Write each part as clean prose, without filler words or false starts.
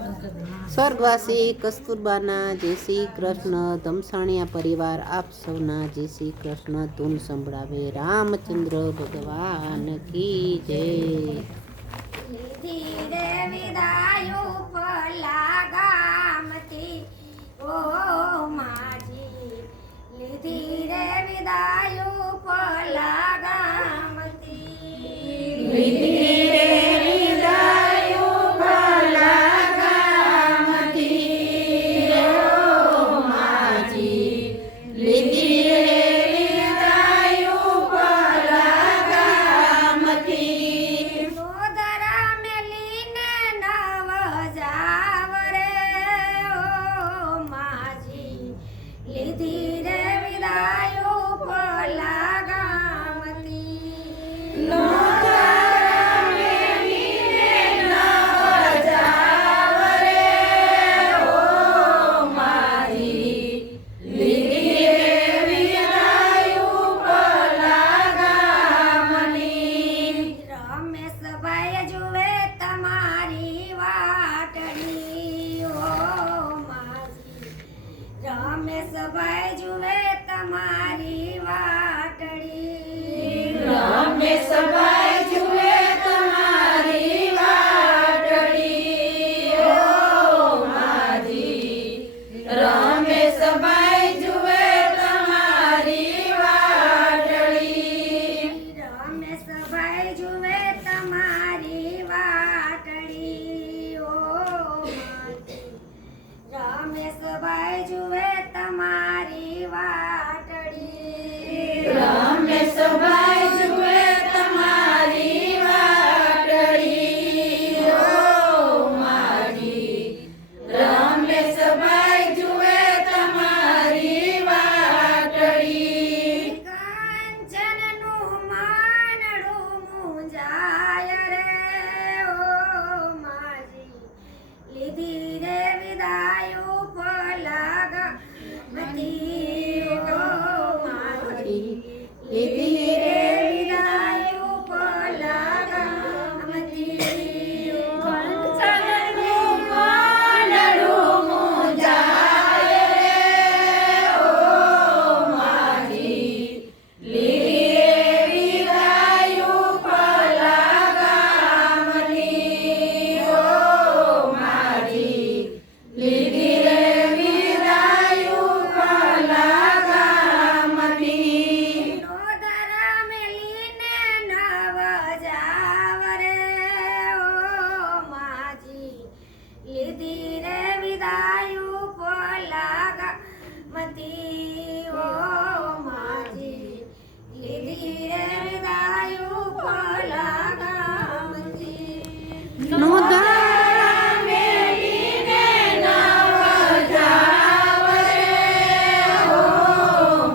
સ્વર્ગવાસી કસ્તુરબાના જય શ્રી કૃષ્ણ. ધમસાણિયા પરિવાર આપ સૌના જય શ્રી કૃષ્ણ ધૂન સંભળાવે. રામચંદ્ર ભગવાન કી જય. લીધી રે વિદાય ઉપલા ગામથી, ઓ માજી લીધી રે વિદાય ઉપલા ગામથી. લીધી રે વિદાય ઉપલા ગામથી, ઓ માજી લીધી રે વિદાય ઉપલા ગામથી. ગોધરા મેલીને નવ જાવ રે, ઓ માજી લીધી રે વિદાય ઉપલા ગામથી. ગોધરા મેલીને નવ જાવ રે, ઓ માજી લીધી રે વિદાય ઉપલા ગામની. રમેશભાઈ જુએ તમારી વાટડી, ઓ માજી રમેશભાઈ જુએ તમારી વાટડી. રમેશભાઈ જુએ તમારી વાટડી, ઓ માજી રમેશભાઈ જુએ તમારી વાટડી. રમેશભાઈ જુએ તમારી વાટડી, ઓ માજી રમેશભાઈ જુએ તમારી વાટડી. રમેશભાઈ જુએ તમારી વાટડી, ઓ માજી રમેશભાઈ જુએ તમારી વાટડી. કાંચનનું માનડું મુંજાય રે, ઓ માજી લીધી રે વિદાય ઉપલા ગામથી, ઓ માજી લીધી રે વિદાય ઉપલા ગામથી. કાંચનનું માનડું મુંજાય રે, ઓ માજી લીધી રે વિદાય ઉપલા ગામથી, ઓ માજી લીધી રે વિદાય ઉપલા ગામથી. ગોધરા મેલીને નવ જાવ રે, ઓ માજી લીધી રે વિદાય ઉપલા ગામથી, ઓ માજી લીધી રે વિદાય ઉપલા ગામથી. નોંધા મેલીને નવ જાવ રે, ઓ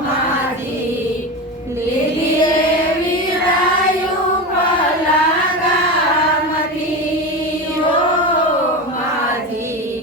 માજી લીધી રે વિદાય ઉપલા ગામથી, ઓ માજી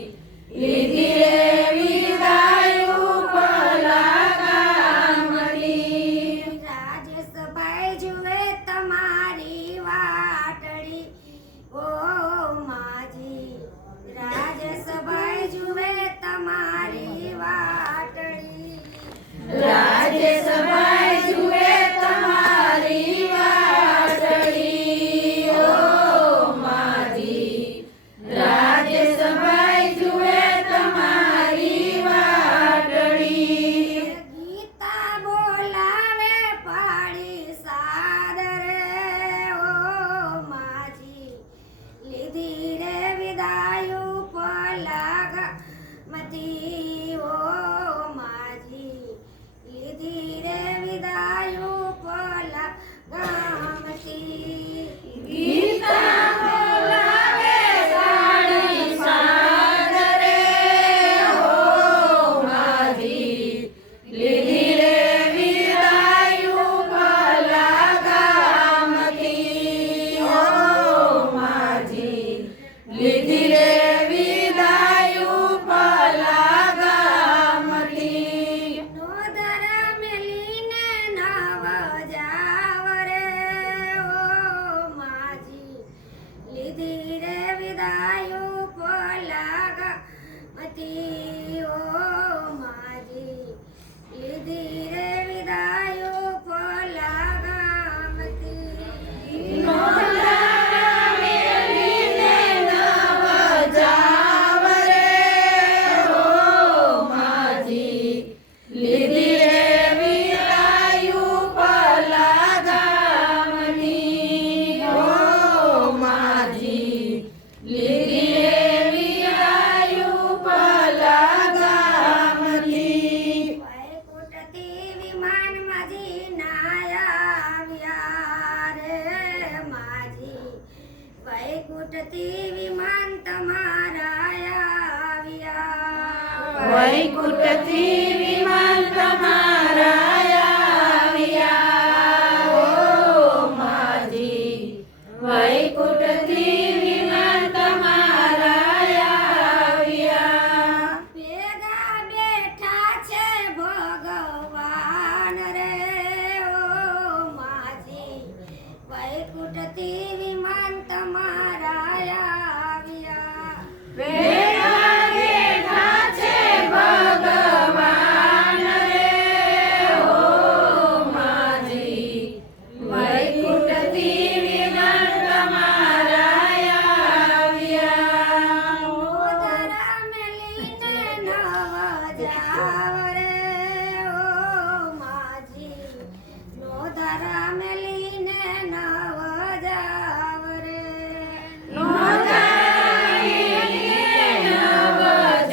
વૈકુંઠથી વિમાન તમારા આવ્યા ઓ માજી વૈકુંઠથી વિમાન તમારા આવ્યા ભેગા બેઠા છે ભગવાન રે ઓ માજી વૈકુંઠથી વિમાન તમારા આવ્યા ભેગા બેઠા છે ભગવાન રે ઓ માજી વૈકુંઠથી વિમાન તમારા આવ્યા મોદરા મેલીને નવ જાવ રે ઓ માજી મોદરા મેલીને નવ જાવ રે મોદરા મેલીને નવ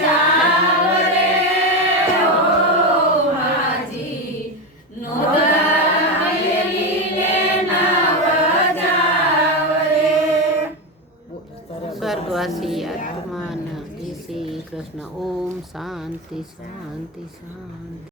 જાવ રે ઓ માજી મોદરા મેલીને નવ જાવ રે સ્વર્ગવાસી આત્માના જય શ્રી કૃષ્ણ. ઓમ શાંતિ શાંતિ શાંતિ.